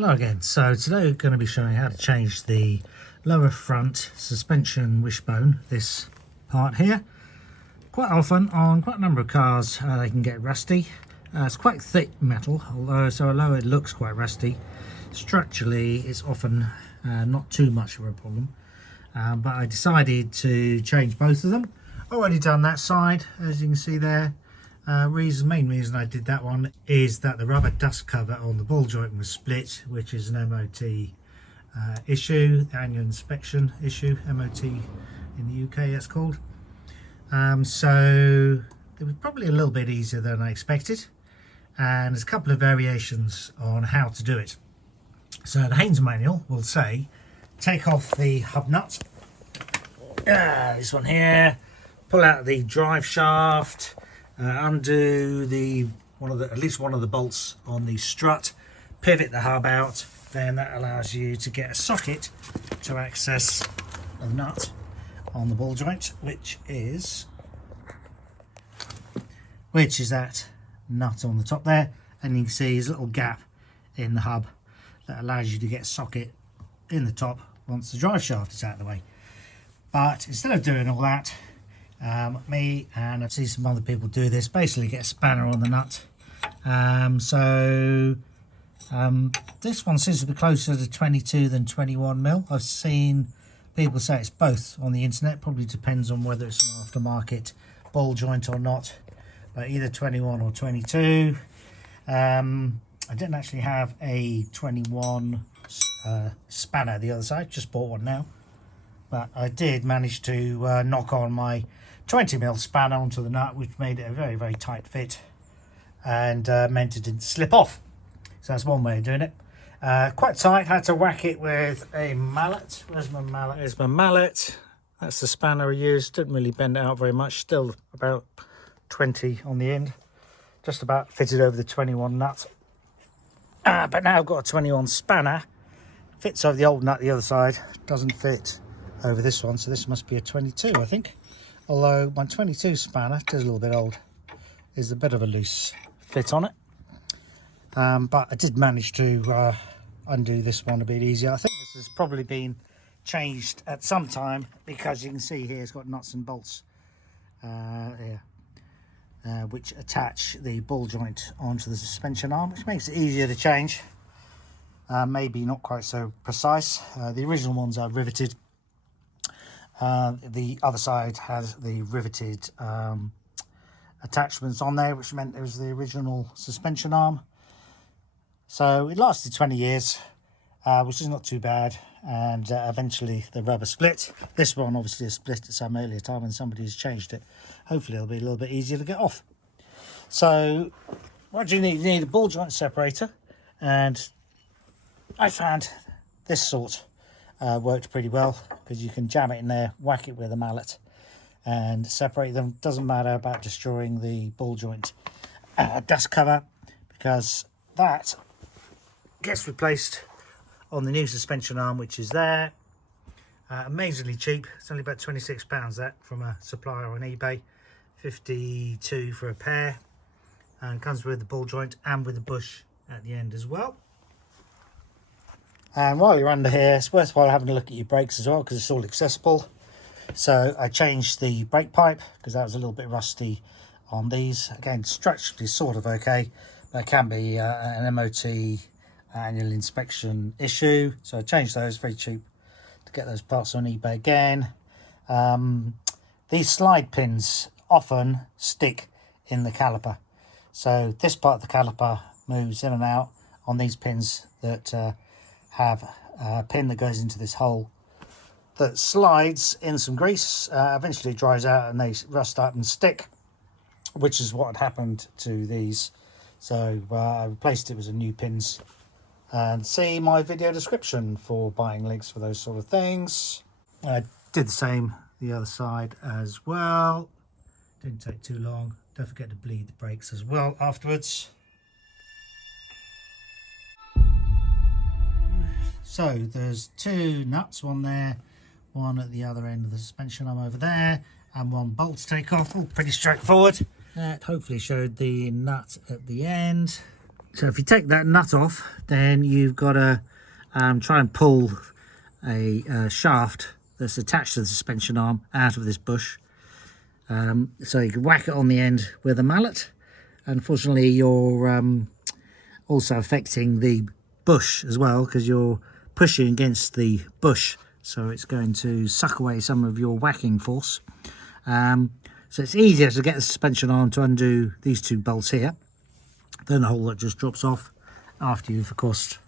Hello again. So today we're going to be showing how to change the lower front suspension wishbone, this part here. Quite often on quite a number of cars they can get rusty. It's quite thick metal, although it looks quite rusty, structurally it's often not too much of a problem. But I decided to change both of them. Already done that side, as you can see there. Main reason I did that one is that the rubber dust cover on the ball joint was split, which is an MOT issue, annual inspection issue, MOT in the UK it's called. So it was probably a little bit easier than I expected, and there's a couple of variations on how to do it. So the Haynes manual will say take off the hub nut, this one here, pull out the drive shaft, undo at least one of the bolts on the strut, pivot the hub out, then that allows you to get a socket to access the nut on the ball joint, which is that nut on the top there, and you can see there's a little gap in the hub that allows you to get a socket in the top once the drive shaft is out of the way. But instead of doing all that, me and I see some other people do this, basically get a spanner on the nut. This one seems to be closer to 22 than 21 mil. I've seen people say it's both on the internet, probably depends on whether it's an aftermarket ball joint or not, but either 21 or 22. I didn't actually have a 21 spanner the other side, just bought one now, but I did manage to knock on my 20 mil spanner onto the nut, which made it a very, very tight fit and meant it didn't slip off. So that's one way of doing it. Quite tight, had to whack it with a mallet. Where's my mallet? There's my mallet. That's the spanner I used. Didn't really bend it out very much, still about 20 on the end. Just about fitted over the 21 nut. But now I've got a 21 spanner. Fits over the old nut the other side, doesn't fit over this one, so this must be a 22, I think. Although my 22 spanner, it is a little bit old, is a bit of a loose fit on it. But I did manage to undo this one a bit easier. I think this has probably been changed at some time, because you can see here it's got nuts and bolts here, which attach the ball joint onto the suspension arm, which makes it easier to change. Maybe not quite so precise. The original ones are riveted. The other side has the riveted attachments on there, which meant it was the original suspension arm. So it lasted 20 years, which is not too bad, and eventually the rubber split. This one obviously is split at some earlier time and somebody has changed it. Hopefully it'll be a little bit easier to get off. So what do you need? You need a ball joint separator, and I found this sort worked pretty well, because you can jam it in there, whack it with a mallet and separate them. Doesn't matter about destroying the ball joint dust cover, because that gets replaced on the new suspension arm, which is there. Amazingly cheap. It's only about £26 that from a supplier on eBay. 52 for a pair, and comes with the ball joint and with the bush at the end as well. And while you're under here, it's worthwhile having a look at your brakes as well, because it's all accessible. So I changed the brake pipe, because that was a little bit rusty on these. Again, structurally sort of okay, but it can be an MOT annual inspection issue. So I changed those, very cheap to get those parts on eBay again. These slide pins often stick in the caliper. So this part of the caliper moves in and out on these pins that have a pin that goes into this hole that slides in some grease. Eventually it dries out and they rust up and stick, which is what had happened to these. So I replaced it with some new pins, and see my video description for buying links for those sort of things. I did the same the other side as well. Didn't take too long. Don't forget to bleed the brakes as well afterwards. So there's two nuts, one there, one at the other end of the suspension arm over there, and one bolt to take off. All pretty straightforward. That hopefully showed the nut at the end. So if you take that nut off, then you've got to try and pull a shaft that's attached to the suspension arm out of this bush. So you can whack it on the end with a mallet. Unfortunately, you're also affecting the bush as well, because you're pushing against the bush, so it's going to suck away some of your whacking force. So it's easier to get the suspension arm to undo these two bolts here. Then the whole lot just drops off after you've, of course,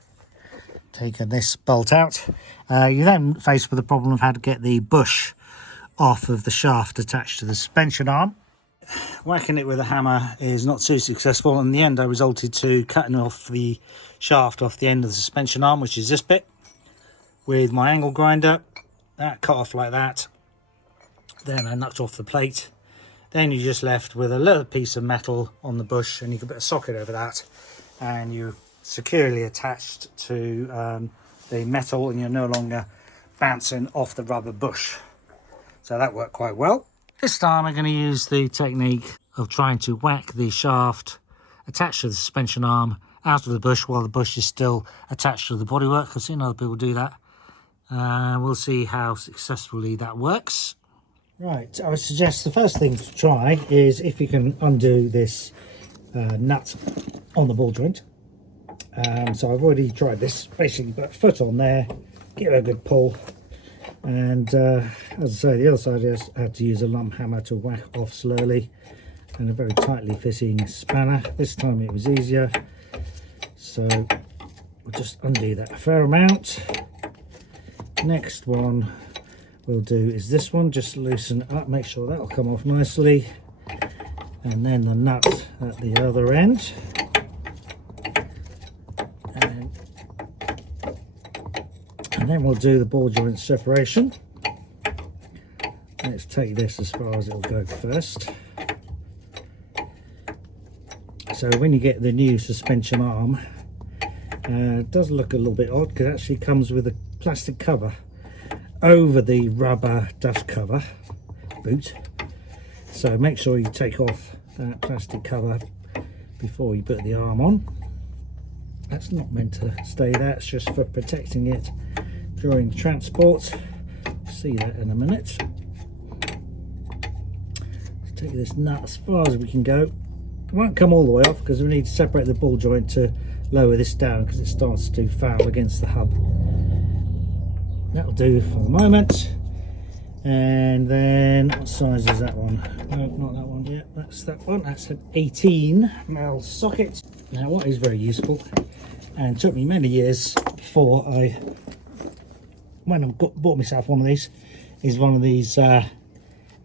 taken this bolt out. You're then faced with the problem of how to get the bush off of the shaft attached to the suspension arm. Whacking it with a hammer is not too successful. In the end, I resulted to cutting off the shaft off the end of the suspension arm, which is this bit, with my angle grinder. That cut off like that. Then I knocked off the plate. Then you're just left with a little piece of metal on the bush, and you can put a socket over that, and you're securely attached to the metal, and you're no longer bouncing off the rubber bush. So that worked quite well. This time I'm going to use the technique of trying to whack the shaft attached to the suspension arm out of the bush while the bush is still attached to the bodywork. I've seen other people do that. We'll see how successfully that works. Right, I would suggest the first thing to try is if you can undo this nut on the ball joint. So I've already tried this. Basically put a foot on there, give it a good pull, and as I say, the other side I had to use a lump hammer to whack off slowly, and a very tightly fitting spanner. This time it was easier, so we'll just undo that a fair amount. Next one we'll do is this one, just loosen it up, make sure that'll come off nicely, and then the nut at the other end. And then we'll do the ball joint separation. Let's take this as far as it'll go first. So when you get the new suspension arm, it does look a little bit odd because it actually comes with a plastic cover over the rubber dust cover boot. So make sure you take off that plastic cover before you put the arm on. That's not meant to stay there, it's just for protecting it during transport. See that in a minute. Let's take this nut as far as we can go. It won't come all the way off because we need to separate the ball joint to lower this down because it starts to foul against the hub. That'll do for the moment. And then what size is that one? No, not that one yet. That's that one. That's an 18mm socket. Now what is very useful, and took me many years before when I bought myself one of these, is one of these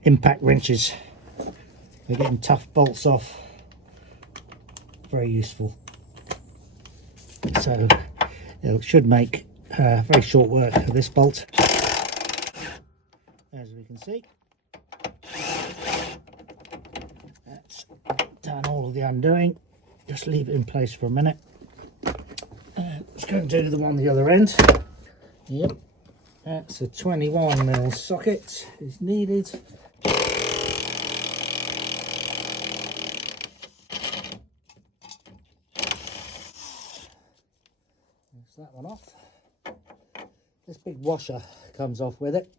impact wrenches. They're getting tough bolts off. Very useful. So it should make very short work of this bolt, as we can see. That's done all of the undoing. Just leave it in place for a minute. Let's go and do the one on the other end. Yep, that's a 21mm socket is needed. That one off. This big washer comes off with it,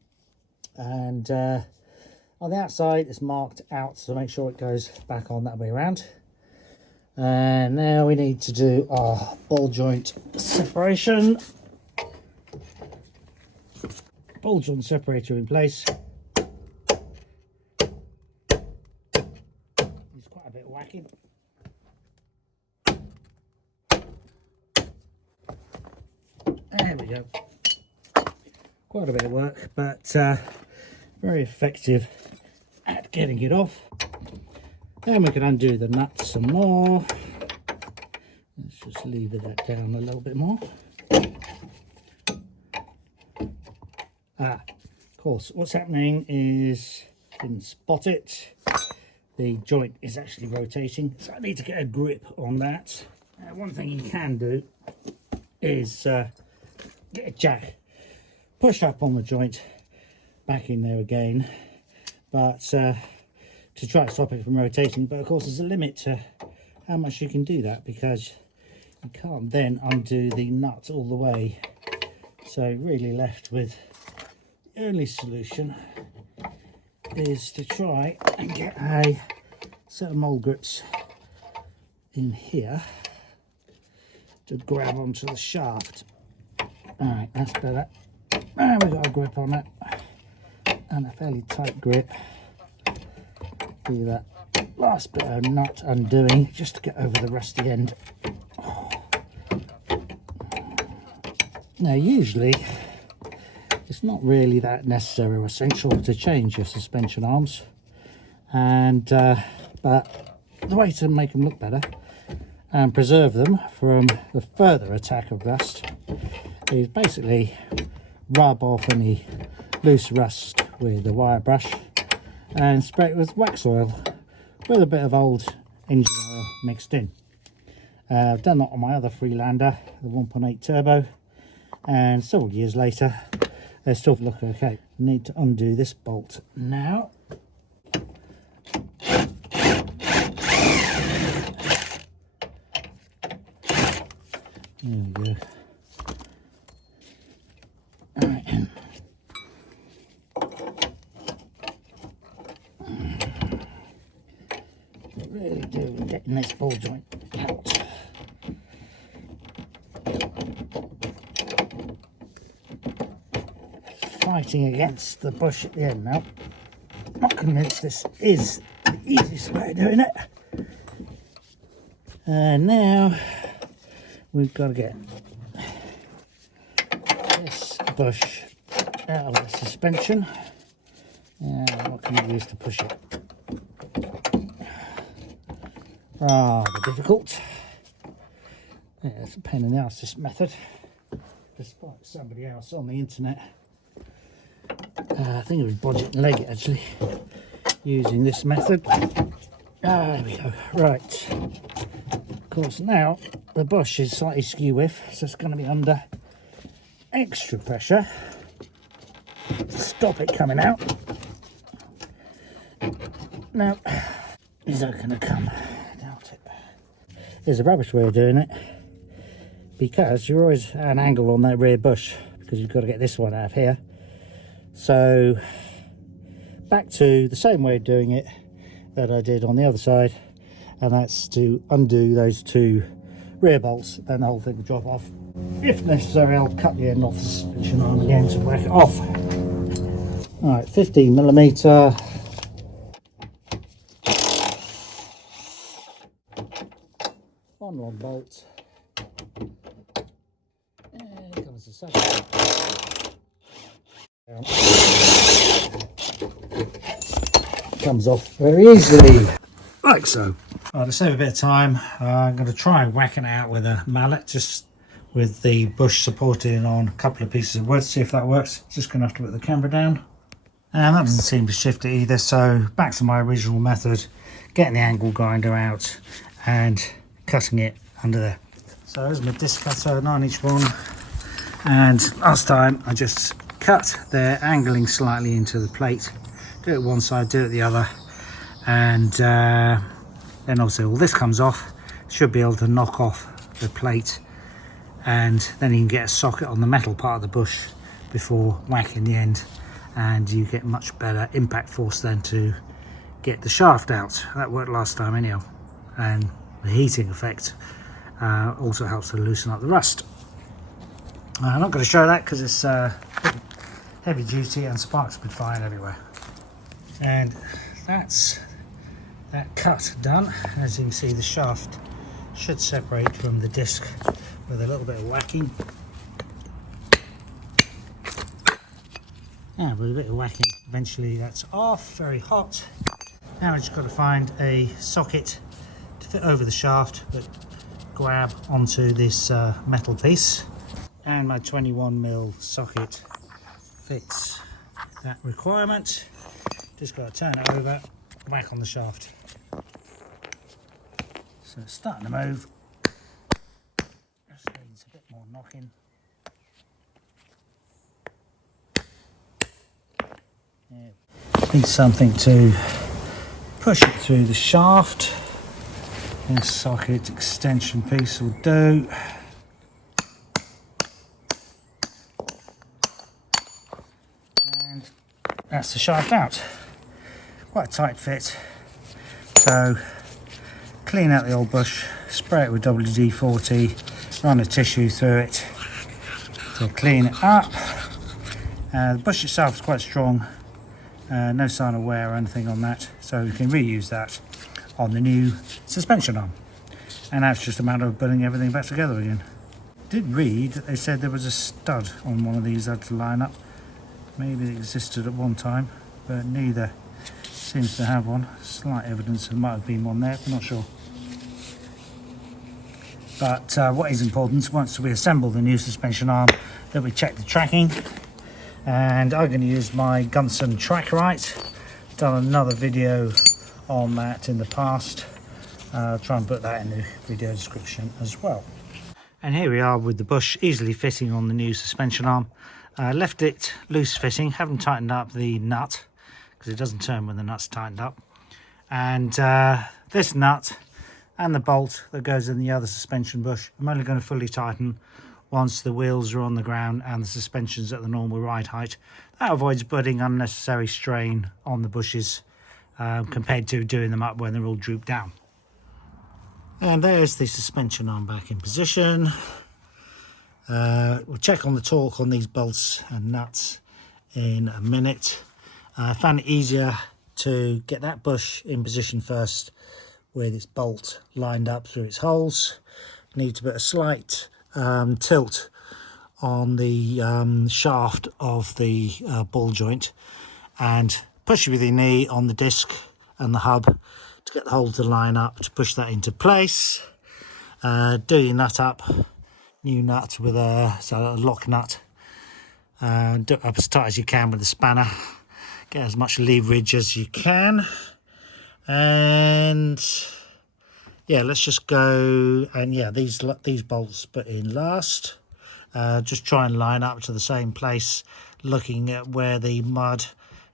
and on the outside it's marked out, so make sure it goes back on that way around. And now we need to do our ball joint separation. Ball joint separator in place. There's quite a bit of whacking. There we go. Quite a bit of work, but very effective at getting it off. Then we can undo the nuts some more. Let's just lever that down a little bit more. Of course, what's happening is, didn't spot it, the joint is actually rotating, so I need to get a grip on that. One thing you can do is get a jack, push up on the joint, back in there again, but to try to stop it from rotating. But of course there's a limit to how much you can do that, because You can't then undo the nut all the way, so really left with the only solution is to try and get a set of mole grips in here to grab onto the shaft. Alright, that's better. And we've got a grip on it, and a fairly tight grip. Do that last bit of nut undoing just to get over the rusty end. Now usually it's not really that necessary or essential to change your suspension arms, and but the way to make them look better and preserve them from the further attack of rust is basically rub off any loose rust with a wire brush and spray it with wax oil with a bit of old engine oil mixed in. I've done that on my other Freelander, the 1.8 turbo, and several years later they still look okay. I need to undo this bolt now. There we go. Alright. Really do getting this ball joint out. Fighting against the bush at the end now. Not convinced this is the easiest way of doing it. And now we've got to get this bush out of the suspension. And what can we use to push it? Rather difficult. Yeah, it's a pain in the ass, this method, despite somebody else on the internet, I think it was Bodget and Leggett actually, using this method. There we go. Right, of course now the bush is slightly skew with, so it's going to be under extra pressure to stop it coming out. Now, is that going to come? There's a rubbish way of doing it, because you're always at an angle on that rear bush, because you've got to get this one out of here. So back to the same way of doing it that I did on the other side, and that's to undo those two rear bolts, then the whole thing will drop off. If necessary, I'll cut the end off the suspension arm again to whack it off. Alright, 15mm. One long bolt, and here comes the second. Comes off very easily, like so. To save a bit of time, I'm going to try whacking it out with a mallet, just with the bush supporting on a couple of pieces of wood, see if that works. Just going to have to put the camera down, and that doesn't seem to shift it either, so back to my original method, getting the angle grinder out and cutting it under there. So there's my disc cutter, 9" one, and last time I just cut there, angling slightly into the plate. Do it one side, do it the other, and then obviously all this comes off. Should be able to knock off the plate, and then you can get a socket on the metal part of the bush before whacking the end, and you get much better impact force then to get the shaft out. That worked last time anyhow, and the heating effect also helps to loosen up the rust. I'm not going to show that because it's heavy duty and sparks would be flying everywhere. And that's that cut done. As you can see, the shaft should separate from the disc with a little bit of whacking. And with a bit of whacking, eventually that's off. Very hot. Now I've just got to find a socket to fit over the shaft but grab onto this metal piece, and my 21mm socket fits that requirement. Just got to turn it over, whack on the shaft. So it's starting to move, just needs a bit more knocking. Yeah. Needs something to push it through the shaft. This socket extension piece will do. And that's the shaft out. Quite a tight fit. So clean out the old bush, spray it with WD-40, run a tissue through it to clean it up. The bush itself is quite strong, no sign of wear or anything on that, so you can reuse that on the new suspension arm. And now it's just a matter of putting everything back together again. Did read that they said there was a stud on one of these that had to line up. Maybe it existed at one time, but neither seems to have one. Slight evidence there might have been one there, I'm not sure. But what is important, once we assemble the new suspension arm, that we check the tracking. And I'm going to use my Gunson Trackerite. Done another video on that in the past. I'll try and put that in the video description as well. And here we are with the bush easily fitting on the new suspension arm. Left it loose fitting, haven't tightened up the nut because it doesn't turn when the nut's tightened up. And this nut and the bolt that goes in the other suspension bush, I'm only going to fully tighten once the wheels are on the ground and the suspension's at the normal ride height. That avoids putting unnecessary strain on the bushes compared to doing them up when they're all drooped down. And there's the suspension arm back in position. We'll check on the torque on these bolts and nuts in a minute. I found it easier to get that bush in position first with its bolt lined up through its holes. Need to put a slight tilt on the shaft of the ball joint and push with your knee on the disc and the hub to get the hole to line up, to push that into place. Do your nut up, new nut with a lock nut. Do it up as tight as you can with the spanner. Get as much leverage as you can. And yeah, let's just go, and yeah, these bolts put in last. Just try and line up to the same place, looking at where the mud,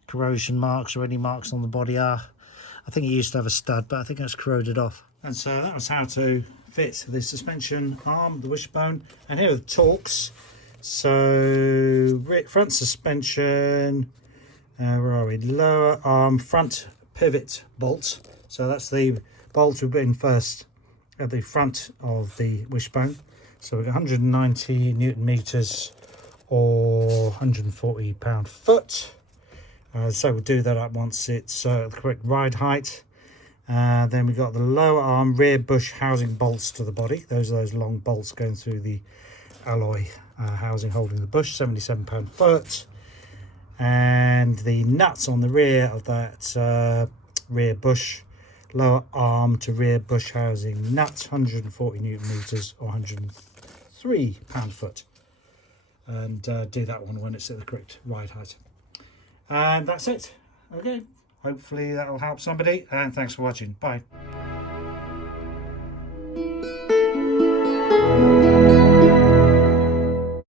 corrosion marks or any marks on the body are. I think it used to have a stud, but I think that's corroded off. And so that was how to fit the suspension arm, the wishbone. And here are the Torx. So front suspension, where are we? Lower arm front pivot bolt. So that's the bolt we put in first at the front of the wishbone. So we've got 190 Newton meters or 140 pound-foot. So we'll do that up once it's the correct ride height. Then we've got the lower arm rear bush housing bolts to the body. Those are those long bolts going through the alloy housing holding the bush, 77 pound-foot. And the nuts on the rear of that rear bush, lower arm to rear bush housing nuts, 140 Newton meters or 103 pound-foot. And do that one when it's at the correct ride height. And that's it. Okay, hopefully that'll help somebody, and thanks for watching. Bye.